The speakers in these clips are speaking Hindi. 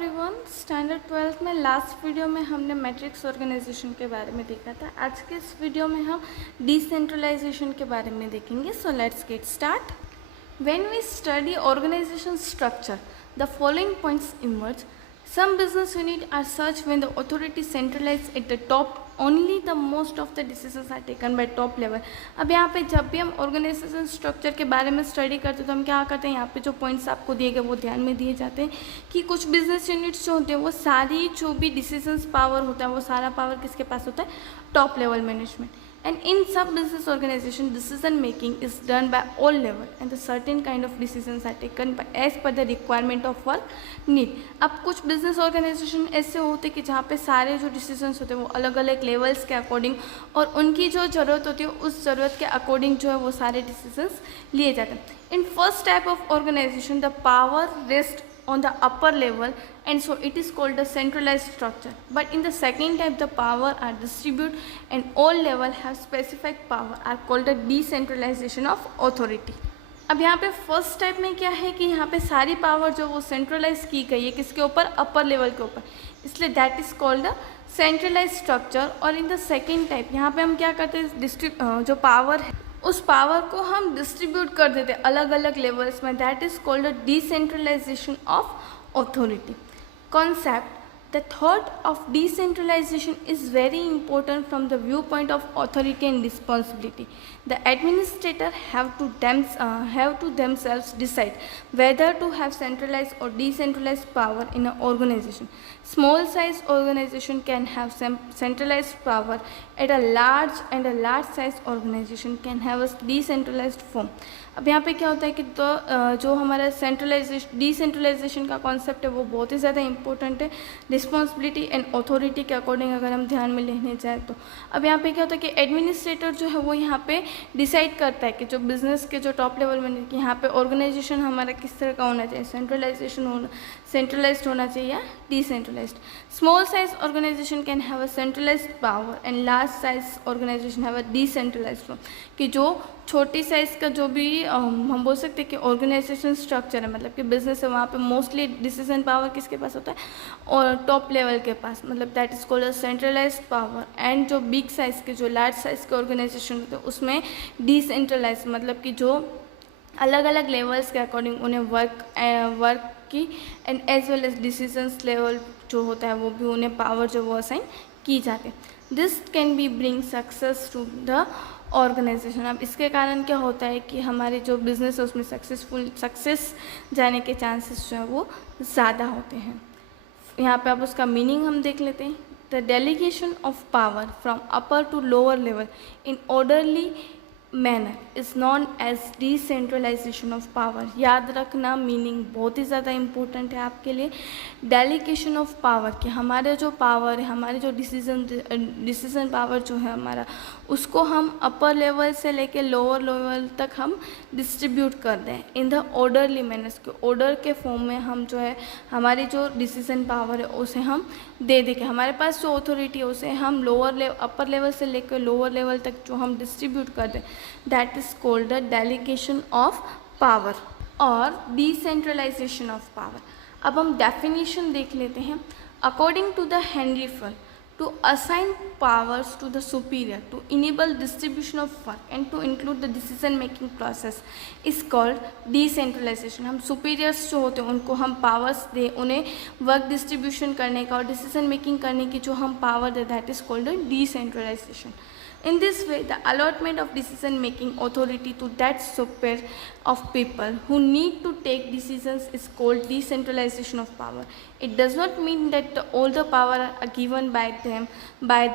एवरीवन, स्टैंडर्ड 12th में लास्ट वीडियो में हमने मैट्रिक्स ऑर्गेनाइजेशन के बारे में देखा था। आज के इस वीडियो में हम डिसेंट्रलाइजेशन के बारे में देखेंगे। So let's get start. When we study organisation structure, the following points emerge. Some business units are such when the authority centralized at the top, only the most of the decisions are taken by top level। अब यहाँ पे जब भी हम ऑर्गेनाइजेशन स्ट्रक्चर के बारे में स्टडी करते हैं तो हम क्या करते हैं, यहाँ पे जो पॉइंट्स आपको दिए गए वो ध्यान में दिए जाते हैं कि कुछ बिजनेस यूनिट्स जो होते हैं वो सारी जो भी डिसीजंस पावर होता है वो सारा पावर किसके पास होता है, top level management. And in some business organization, decision making is done by all level, and the certain kind of decisions are taken by as per the requirement of work need। अब कुछ business organization ऐसे होते हैं कि जहाँ पे सारे जो decisions होते हैं वो अलग अलग levels के according और उनकी जो ज़रूरत होती है उस ज़रूरत के according जो है वो सारे decisions लिए जाते हैं। In first type of organization, the power rests on the upper level, and so it is called a centralized structure, but in the second type the power are distributed and all level have specific power are called a decentralization of authority। अब यहाँ पे फर्स्ट टाइप में क्या है कि यहाँ पे सारी पावर जो वो सेंट्रलाइज की गई है किसके ऊपर, अपर लेवल के ऊपर, इसलिए that is called the centralise structure. और इन द सेकेंड टाइप यहाँ पे हम क्या करते हैं, जो पावर है उस पावर को हम डिस्ट्रीब्यूट कर देते हैं अलग अलग लेवल्स में, that is called a decentralisation of authority concept. The thought of decentralization is very important from the viewpoint of authority and responsibility. The administrator have to themselves decide whether to have centralized or decentralized power in an organization. Small size organization can have centralized power at a large, and a large size organization can have a decentralized form। अब यहाँ पे क्या होता है कि जो हमारा डिसेंट्रलाइजेशन का कॉन्सेप्ट है वो बहुत ही ज़्यादा इंपॉर्टेंट है रिस्पॉन्सिबिलिटी एंड अथॉरिटी के अकॉर्डिंग अगर हम ध्यान में लेने जाए तो। अब यहाँ पे क्या होता है कि एडमिनिस्ट्रेटर जो है वो यहाँ पे डिसाइड करता है कि जो बिजनेस के जो टॉप लेवल में कि यहाँ पे ऑर्गेनाइजेशन हमारा किस तरह का होना चाहिए, सेंट्रलाइज्ड होना चाहिए या decentralised. Small size organisation can have a centralised power and large size organisation have a decentralised power. कि जो छोटी साइज़ का जो भी हम बोल सकते हैं कि ऑर्गेनाइजेशन स्ट्रक्चर है, मतलब कि बिजनेस है, वहाँ पे मोस्टली डिसीजन पावर किसके पास होता है, और टॉप लेवल के पास, मतलब that is called a centralised power. And जो बिग साइज़ के, जो लार्ज साइज़ के ऑर्गेनाइजेशन होते हैं उसमें डिसेंट्रलाइज, मतलब कि जो अलग अलग लेवल्स के अकॉर्डिंग उन्हें वर्क की and as well as decisions level जो होता है वो भी उन्हें पावर जो वो असाइन की जाती है। This can be bring success to the organisation. अब इसके कारण क्या होता है कि हमारे जो बिजनेस है उसमें सक्सेस जाने के चांसेस जो है वो ज़्यादा होते हैं। यहाँ पे अब उसका मीनिंग हम देख लेते हैं। The delegation of power from upper to lower level in orderly manner is known as decentralisation of power. याद रखना, मीनिंग बहुत ही ज़्यादा इम्पोर्टेंट है आपके लिए। डेलीगेशन ऑफ पावर कि हमारे जो पावर है, हमारे जो डिसीजन पावर जो है हमारा, उसको हम अपर लेवल से लेके लोअर लेवल तक हम डिस्ट्रीब्यूट कर दें इन द ऑर्डरली मैनर्स के ऑर्डर के फॉर्म में। हम जो है हमारी जो डिसीजन पावर है उसे हम दे के हमारे पास जो अथॉरिटी है उसे हम अपर लेवल से लेकर लोअर लेवल तक जो हम डिस्ट्रीब्यूट कर दें, that is called the delegation of power और डिसेंट्रलाइजेशन ऑफ पावर। अब हम डेफिनेशन देख लेते हैं। अकॉर्डिंग टू द हेनरी फल, to assign powers to the superior to enable distribution of work and to include the decision making process is called decentralization। हम superiors जो होते हैं उनको हम powers दें, उन्हें वर्क डिस्ट्रीब्यूशन करने का और डिसीजन मेकिंग करने की जो हम पावर दें, that is called decentralization। In this way, the allotment of decision-making authority to that subset of people who need to take decisions is called decentralization of power. It does not mean that all the power are given by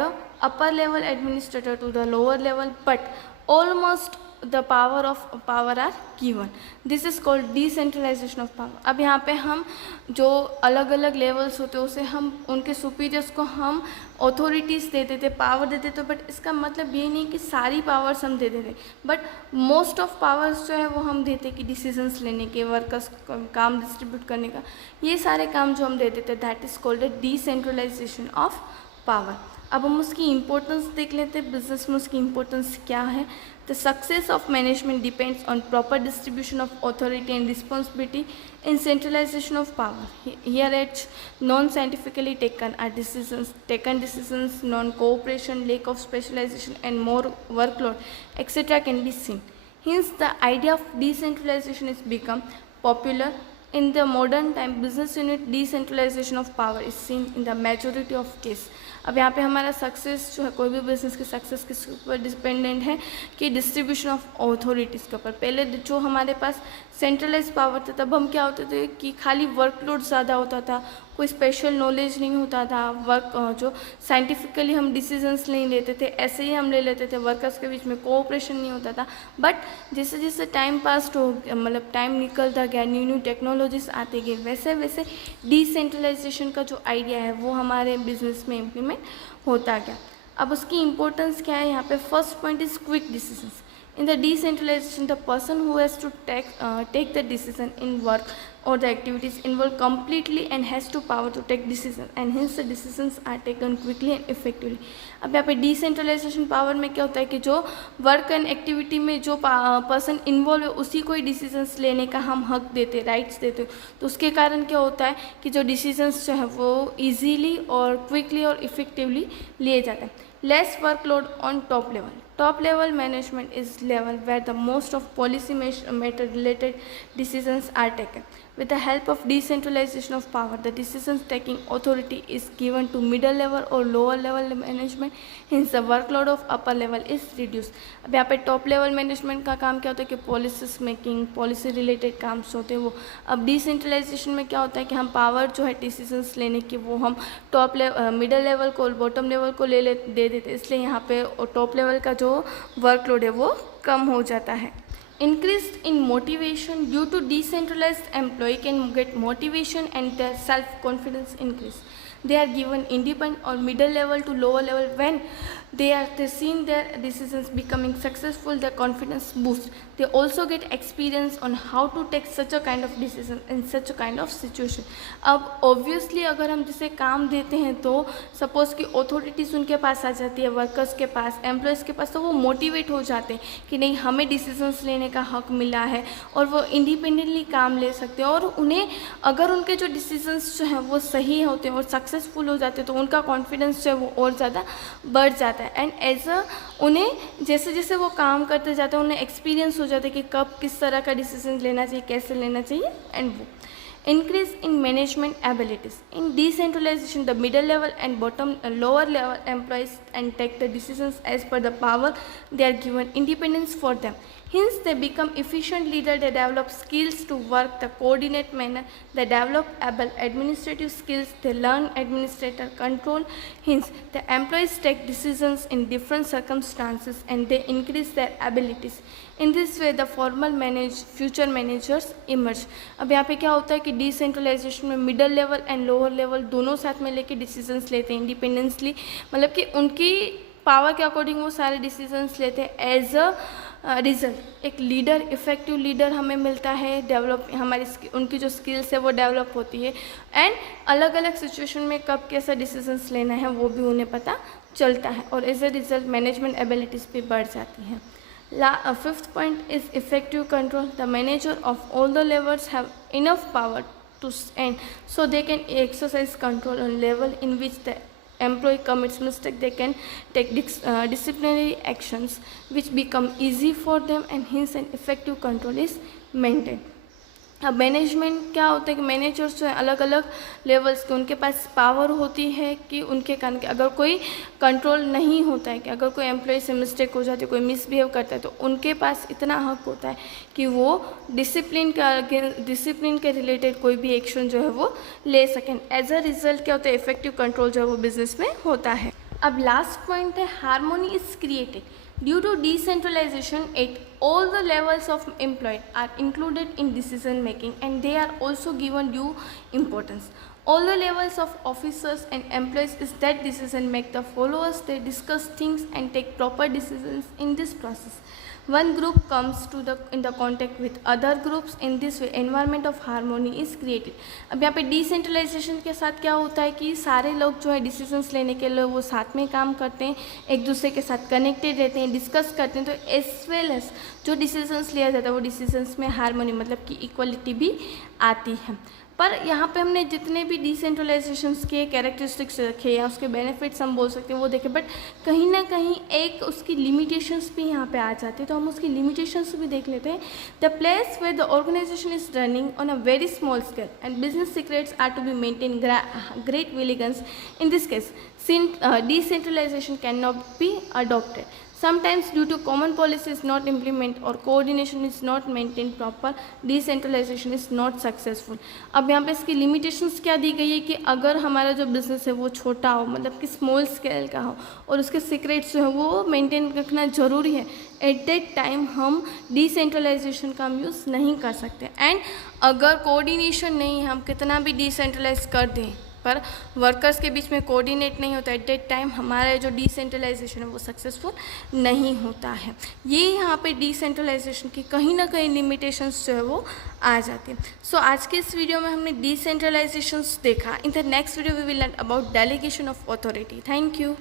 the upper level administrator to the lower level, but almost the power are given. This is called decentralization of power। अब यहाँ पे हम जो अलग अलग लेवल्स होते हैं उसे हम उनके सुपीरियर्स को हम अथॉरिटीज़ दे देते, पावर दे देते, बट इसका मतलब ये नहीं कि सारी पावर्स हम दे देते, बट मोस्ट ऑफ पावर्स जो है वो हम देते कि डिसीजंस लेने के, वर्कर्स काम डिस्ट्रीब्यूट करने का, ये सारे काम जो हम दे देते, that is called decentralisation of power. अब हम उसकी इम्पोर्टेंस देख लेते हैं, बिजनेस में उसकी इम्पोर्टेंस क्या है। The success of management depends on proper distribution of authority and responsibility in centralization of power. Here at non-scientifically taken decisions, non-cooperation, lack of specialization and more workload, etc. can be seen. Hence, the idea of decentralization has become popular. In the modern time, business unit decentralization of power is seen in the majority of case. अब यहाँ पे हमारा सक्सेस जो है, कोई भी बिजनेस की सक्सेस किसके ऊपर डिपेंडेंट है कि डिस्ट्रीब्यूशन ऑफ ऑथोरिटीज़ के ऊपर. पहले जो हमारे पास सेंट्रलाइज पावर था तब हम क्या होते थे कि खाली वर्कलोड ज़्यादा होता था, कोई स्पेशल नॉलेज नहीं होता था, वर्क जो साइंटिफिकली हम डिसीजंस नहीं लेते थे ऐसे ही हम ले लेते थे, वर्कर्स के बीच में कोऑपरेशन नहीं होता था. बट जैसे जैसे टाइम पास हो, मतलब टाइम निकलता गया, न्यू न्यू टेक्नोलॉजीज आते गए, वैसे वैसे डिसेंट्रलाइजेशन का जो आइडिया है वो हमारे बिजनेस में इम्प्लीमेंट होता गया. अब उसकी इम्पोर्टेंस क्या है यहाँ पे? First point is quick decisions. In the decentralization, the person who has to take the decision in work or the activities involved completely and has to power to take decisions, and hence the decisions are taken quickly and effectively. अब यहाँ पे डिसेंट्रलाइजेशन पावर में क्या होता है कि जो वर्क एंड एक्टिविटी में जो पर्सन इन्वॉल्व है उसी को ही डिसीजंस लेने का हम हक देते, राइट्स देते. तो उसके कारण क्या होता है कि जो डिसीजंस जो है वो इजीली और क्विकली और इफेक्टिवली लिए जाते हैं. Less workload on top level. Top level management is level where the most of policy matter related decisions are taken. With the help of decentralization of power, the decisions taking authority is given to middle level or lower level management. Hence, the workload of upper level is reduced. अब यहाँ पे टॉप लेवल मैनेजमेंट का काम क्या होता है कि पॉलिसीज मेकिंग, पॉलिसी रिलेटेड काम होते हैं वो. अब डिसेंट्रलाइजेशन में क्या होता है कि हम पावर जो है डिसीजंस लेने की वो हम टॉप लेवल, मिडल लेवल को, बॉटम लेवल को दे देते, इसलिए यहाँ पे टॉप लेवल का जो वर्कलोड है वो कम हो जाता है. Increase in motivation due to decentralized employee can get motivation and their self-confidence increase. They are given independent or middle level to lower level. When they seen their decisions becoming successful, their confidence boosts. They also get experience on how to take such a kind of decision in such a kind of situation. अब obviously अगर हम जिसे काम देते हैं तो सपोज कि अथॉरिटीज़ उनके पास आ जाती है, वर्कर्स के पास, एम्प्लॉयज़ के पास, तो वो मोटिवेट हो जाते हैं कि नहीं हमें डिसीजंस लेने का हक मिला है और वो इंडिपेंडेंटली काम ले सकते हैं. और उन्हें अगर उनके जो डिसीजंस जो हैं वो सही होते हैं और सक्सेसफुल हो जाते हैं तो उनका कॉन्फिडेंस जो है वो और ज़्यादा बढ़ जाता है. एंड एज उन्हें जैसे जैसे वो काम करते जाते हैं उन्हें एक्सपीरियंस हो जाता है कि कब किस तरह का डिसीजन लेना चाहिए, कैसे लेना चाहिए. एंड वो increase in management abilities. In decentralization, the middle level and lower level employees and take the decisions as per the power they are given independence for them. Hence, they become efficient leader. They develop skills to work the coordinate manner. They develop able administrative skills. They learn administrator control. Hence, the employees take decisions in different circumstances and they increase their abilities. In this way, the future managers emerge. अब यहाँ पे क्या होता है कि डिसेंट्रलाइजेशन में middle level and lower level दोनों साथ में लेके डिसीजंस लेते हैं इंडिपेंडेंसली, मतलब कि उनकी पावर के अकॉर्डिंग वो सारे डिसीजंस लेते हैं. एज अ रिजल्ट एक लीडर, इफेक्टिव लीडर हमें मिलता है, डेवलप हमारी उनकी जो स्किल्स है वो डेवलप होती है. एंड अलग अलग सिचुएशन में कब कैसा डिसीजंस लेना है वो भी उन्हें पता चलता है और as a result management abilities भी बढ़ जाती हैं. Fifth point is effective control. The manager of all the levels have enough power to and so they can exercise control on level in which the employee commits mistake. They can take disciplinary actions which become easy for them and hence an effective control is maintained. अब मैनेजमेंट क्या होता है कि मैनेजर्स जो है अलग अलग लेवल्स के उनके पास पावर होती है कि उनके कारण के अगर कोई कंट्रोल नहीं होता है कि अगर कोई एम्प्लॉय से मिस्टेक हो जाती है, कोई मिसबिहेव करता है तो उनके पास इतना हक होता है कि वो डिसिप्लिन के रिलेटेड कोई भी एक्शन जो है वो ले सकें. एज अ रिजल्ट क्या होता है, इफेक्टिव कंट्रोल जो है वो बिजनेस में होता है. अब लास्ट पॉइंट है harmony is created. Due to decentralization, all the levels of employee are included in decision making and they are also given due importance. All the levels of officers and employees is that decision make the followers. They discuss things and take proper decisions in this process. One group comes to the in the contact with other groups, in this way environment of harmony is created. अब यहाँ पे डिसेंट्रलाइजेशन के साथ क्या होता है कि सारे लोग जो है डिसीजंस लेने के लिए वो साथ में काम करते हैं, एक दूसरे के साथ कनेक्टेड रहते हैं, डिस्कस करते हैं, तो एज वेल एज जो डिसीजंस लिया जाता है वो डिसीजंस में हारमोनी मतलब कि इक्वलिटी भी आती है। पर यहाँ पे हमने जितने भी डिसेंट्रलाइजेशंस के कैरेक्टरिस्टिक्स रखे या उसके बेनिफिट्स हम बोल सकते हैं वो देखे, बट कहीं ना कहीं एक उसकी लिमिटेशंस भी यहाँ पे आ जाती है, तो हम उसकी लिमिटेशंस भी देख लेते हैं। The place where the organization is running on a very small scale and business secrets are to be maintain great vigilance, in this case decentralization cannot be adopted. Sometimes due to common policies not implemented or coordination is not maintained proper, decentralization is not successful. अब यहाँ पे इसकी limitations क्या दी गई है कि अगर हमारा जो business है वो छोटा हो, मतलब कि small scale का हो और उसके secrets जो है वो maintain रखना ज़रूरी है, at that time हम decentralization का हम यूज़ नहीं कर सकते। एंड अगर coordination नहीं है, हम कितना भी decentralize कर दें पर वर्कर्स के बीच में कोऑर्डिनेट नहीं होता, एट दैट टाइम हमारा जो डिसेंट्रलाइजेशन है वो सक्सेसफुल नहीं होता है। ये यहाँ पे डिसेंट्रलाइजेशन की कहीं ना कहीं लिमिटेशंस जो है वो आ जाती है। सो आज के इस वीडियो में हमने डिसेंट्रलाइजेशंस देखा। In the next video we will learn about delegation of authority. Thank you.